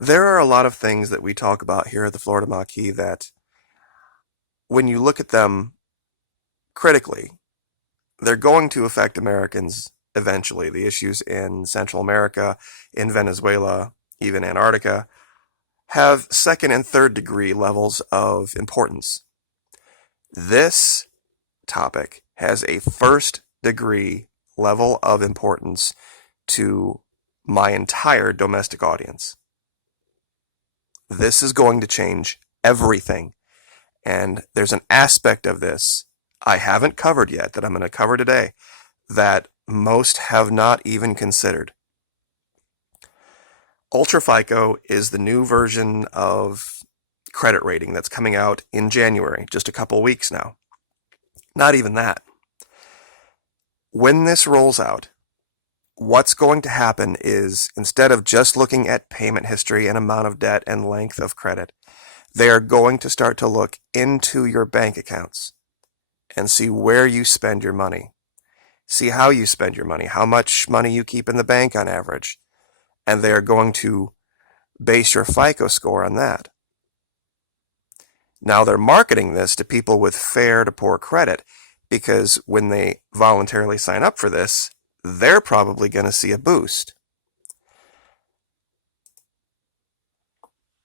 There are a lot of things that we talk about here at the Florida Maquis that, when you look at them critically, they're going to affect Americans eventually. The issues in Central America, in Venezuela, even Antarctica, have second and third degree levels of importance. This topic has a first degree level of importance to my entire domestic audience. This is going to change everything. And there's an aspect of this I haven't covered yet that I'm going to cover today that most have not even considered. Ultra FICO is the new version of credit rating that's coming out in January, just a couple weeks now. Not even that. When this rolls out, what's going to happen is, instead of just looking at payment history and amount of debt and length of credit, they are going to start to look into your bank accounts and see where you spend your money. See how you spend your money, how much money you keep in the bank on average. And they are going to base your FICO score on that. Now they're marketing this to people with fair to poor credit because when they voluntarily sign up for this, they're probably going to see a boost.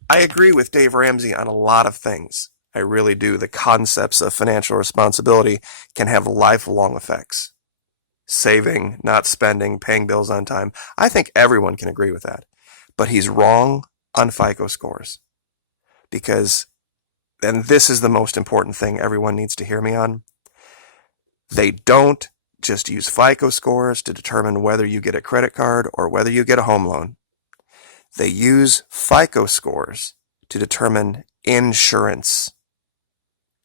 I agree with Dave Ramsey on a lot of things. I really do. The concepts of financial responsibility can have lifelong effects. Saving, not spending, paying bills on time. I think everyone can agree with that. But he's wrong on FICO scores. Because, and this is the most important thing everyone needs to hear me on, they don't just use FICO scores to determine whether you get a credit card or whether you get a home loan. They use FICO scores to determine insurance.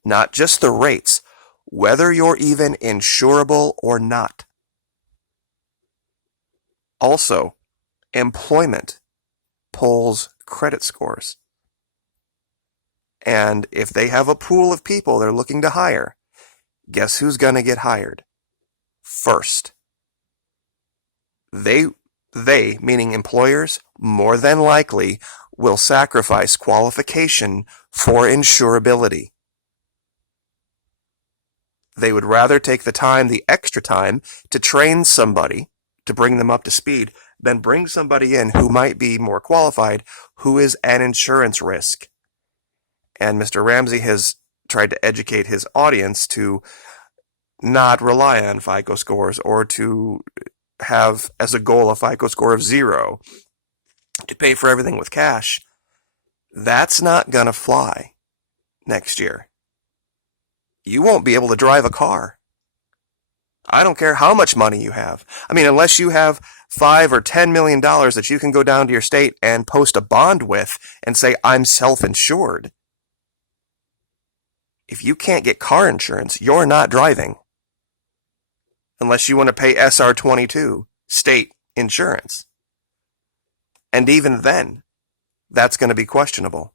Not just the rates, whether you're even insurable or not. Also, employment pulls credit scores. And if they have a pool of people they're looking to hire, guess who's going to get hired first? They, meaning employers, more than likely will sacrifice qualification for insurability. They would rather take the time, the extra time, to train somebody, to bring them up to speed, than bring somebody in who might be more qualified, who is an insurance risk. And Mr. Ramsey has tried to educate his audience to not rely on FICO scores or to have as a goal a FICO score of 0, to pay for everything with cash. That's not going to fly next year. You won't be able to drive a car. I don't care how much money you have. I mean, unless you have $5 or $10 million that you can go down to your state and post a bond with and say, I'm self-insured. If you can't get car insurance, you're not driving. Unless you want to pay SR22, state insurance. And even then, that's going to be questionable.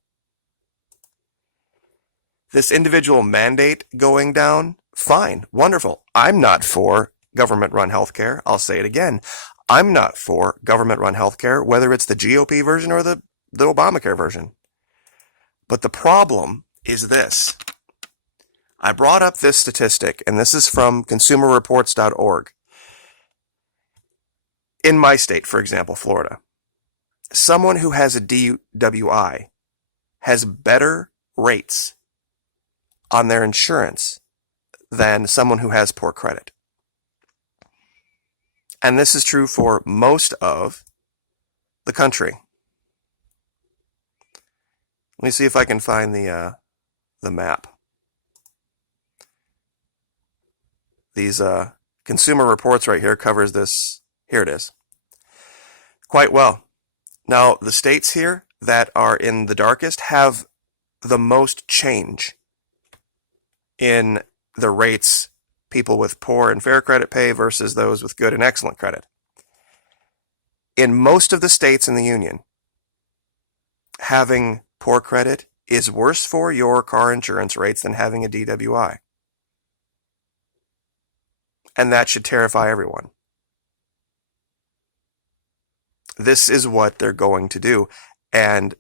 This individual mandate going down, fine, wonderful. I'm not for government-run healthcare. I'll say it again. I'm not for government-run healthcare, whether it's the GOP version or the Obamacare version. But the problem is this. I brought up this statistic, and this is from consumerreports.org. In my state, for example, Florida, someone who has a DWI has better rates on their insurance than someone who has poor credit. And this is true for most of the country. Let me see if I can find the map. These Consumer Reports right here covers this. Here it is. Quite well. Now, the states here that are in the darkest have the most change in the rates people with poor and fair credit pay versus those with good and excellent credit. In most of the states in the union, having poor credit is worse for your car insurance rates than having a DWI. And that should terrify everyone. This is what they're going to do. And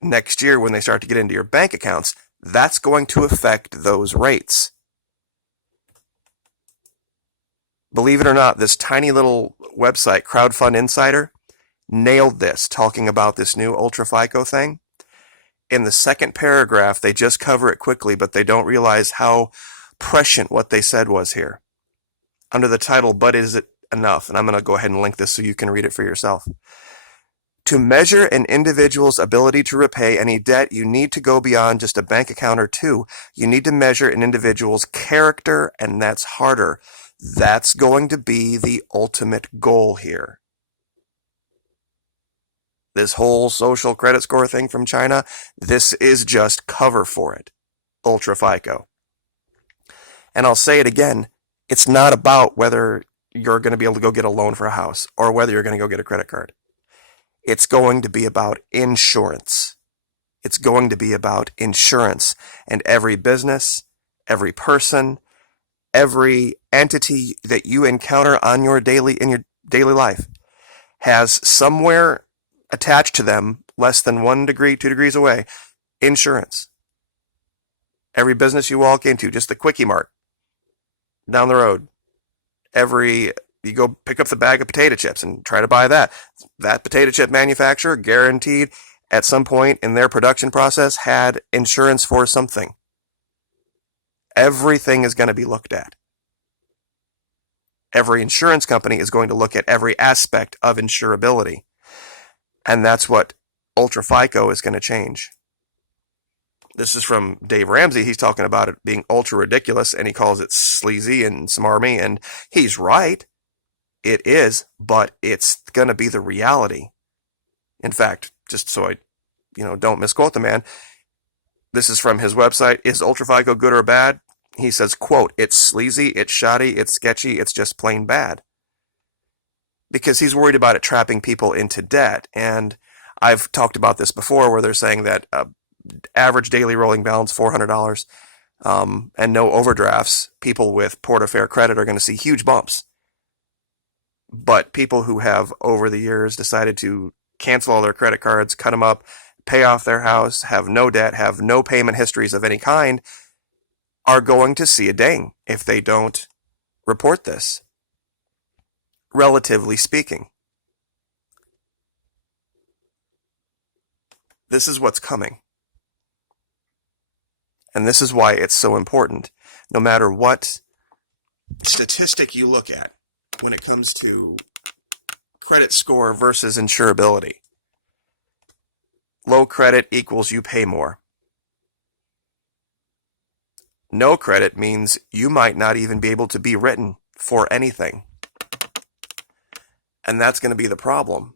next year, when they start to get into your bank accounts, that's going to affect those rates. Believe it or not, this tiny little website, Crowdfund Insider, nailed this, talking about this new Ultra FICO thing. In the second paragraph, they just cover it quickly, but they don't realize how prescient what they said was here. Under the title, But Is It Enough? And I'm going to go ahead and link this so you can read it for yourself. To measure an individual's ability to repay any debt, you need to go beyond just a bank account or two. You need to measure an individual's character, and that's harder. That's going to be the ultimate goal here. This whole social credit score thing from China, this is just cover for it. Ultra FICO. And I'll say it again, it's not about whether you're going to be able to go get a loan for a house or whether you're going to go get a credit card. It's going to be about insurance. It's going to be about insurance. And every business, every person, every entity that you encounter in your daily life has somewhere attached to them, less than 1 degree, 2 degrees away, insurance. Every business you walk into, just the Quickie Mart down the road, you go pick up the bag of potato chips and try to buy that. That potato chip manufacturer, guaranteed, at some point in their production process, had insurance for something. Everything is going to be looked at. Every insurance company is going to look at every aspect of insurability. And that's what Ultra FICO is going to change. This is from Dave Ramsey. He's talking about it being ultra ridiculous, and he calls it sleazy and smarmy, and he's right. It is, but it's going to be the reality. In fact, just so I, don't misquote the man, this is from his website. Is Ultra FICO good or bad? He says, quote, it's sleazy, it's shoddy, it's sketchy, it's just plain bad. Because he's worried about it trapping people into debt. And I've talked about this before, where they're saying that average daily rolling balance, $400, and no overdrafts, people with port of fair credit are going to see huge bumps. But people who have, over the years, decided to cancel all their credit cards, cut them up, pay off their house, have no debt, have no payment histories of any kind, are going to see a ding if they don't report this. Relatively speaking. This is what's coming. And this is why it's so important. No matter what statistic you look at when it comes to credit score versus insurability, low credit equals you pay more. No credit means you might not even be able to be written for anything. And that's going to be the problem.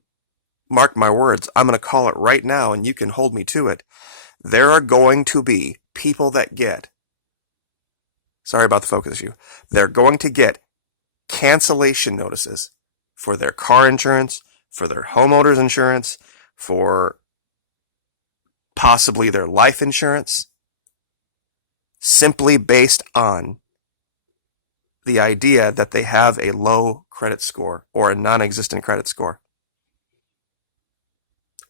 Mark my words, I'm going to call it right now, and you can hold me to it. There are going to be people that get, sorry about the focus issue, they're going to get cancellation notices for their car insurance, for their homeowner's insurance, for possibly their life insurance, simply based on the idea that they have a low credit score or a non-existent credit score.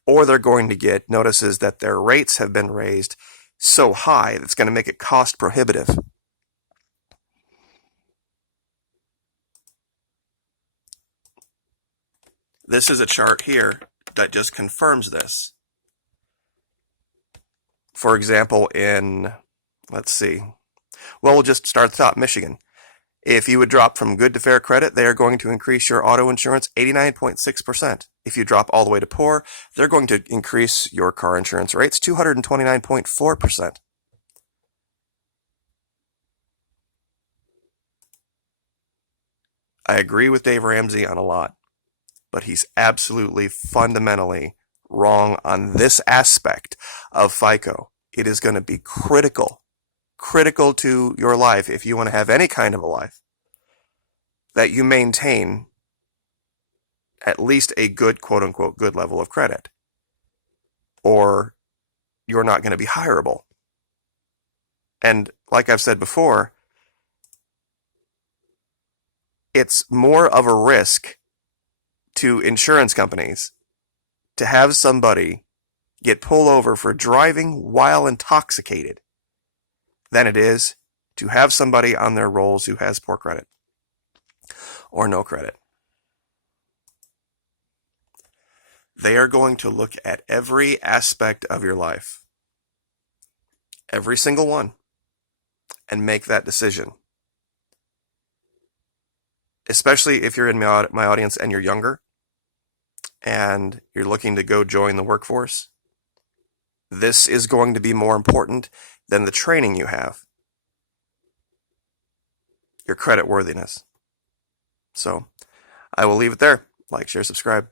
Or they're going to get notices that their rates have been raised so high that's going to make it cost prohibitive. This is a chart here that just confirms this. For example, we'll just start at the top, Michigan. If you would drop from good to fair credit, they are going to increase your auto insurance 89.6%. If you drop all the way to poor, they're going to increase your car insurance rates 229.4%. I agree with Dave Ramsey on a lot, but he's absolutely fundamentally wrong on this aspect of FICO. It is going to be critical to your life, if you want to have any kind of a life, that you maintain at least a good, quote-unquote, good level of credit, or you're not going to be hireable. And like I've said before, it's more of a risk to insurance companies to have somebody get pulled over for driving while intoxicated than it is to have somebody on their rolls who has poor credit or no credit. They are going to look at every aspect of your life, every single one, and make that decision. Especially if you're in my audience and you're younger and you're looking to go join the workforce. This is going to be more important than the training you have. Your credit worthiness. So I will leave it there. Like, share, subscribe.